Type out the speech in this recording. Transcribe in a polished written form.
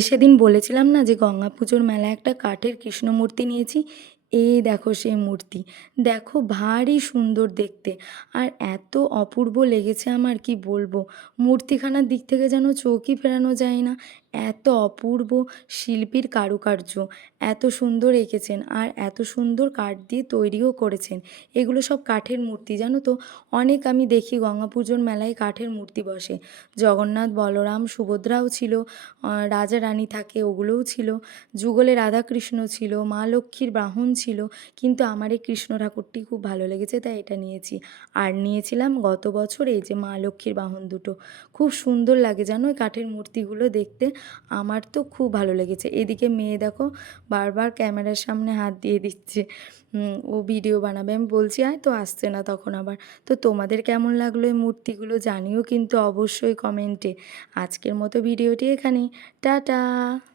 সেদিন বলেছিলাম না যে গঙ্গা পুজোর মেলায় একটা কাঠের কৃষ্ণ মূর্তি নিয়েছি। এই দেখো সেই মূর্তি। দেখো ভারী সুন্দর দেখতে। আর এত অপূর্ব লেগেছে আমার, কি বলবো। মূর্তিখানার দিক থেকে যেন চোখই ফেরানো যায় না। এত অপূর্ব শিল্পীর কারুকার্য। এত সুন্দর এঁকেছেন আর এত সুন্দর কাঠ দিয়ে তৈরিও করেছেন। এগুলো সব কাঠের মূর্তি, জানো তো। অনেক আমি দেখি গঙ্গা পুজোর মেলায় কাঠের মূর্তি বসে। জগন্নাথ, বলরাম, সুভদ্রাও ছিল। রাজা রানী থাকে, ওগুলোও ছিল। যুগলে রাধাকৃষ্ণ ছিল, মা লক্ষ্মীর বাহন ছিল। কিন্তু আমার এই কৃষ্ণ ঠাকুরটি খুব ভালো লেগেছে, তাই এটা নিয়েছি। আর নিয়েছিলাম গত বছর এই যে মা লক্ষ্মীর বাহন দুটো। খুব সুন্দর লাগে জানো এই কাঠের মূর্তিগুলো দেখতে। আমার তো খুব ভালো লেগেছে। এদিকে মেয়ে দেখো বারবার ক্যামেরার সামনে হাত দিয়ে দিচ্ছে। ও ভিডিও বানাবে, আমি বলছি আয়, তো আসছে না তখন আবার। তো তোমাদের কেমন লাগলো এই মূর্তিগুলো জানিও কিন্তু অবশ্যই কমেন্টে। আজকের মতো ভিডিওটি এখানেই। টাটা।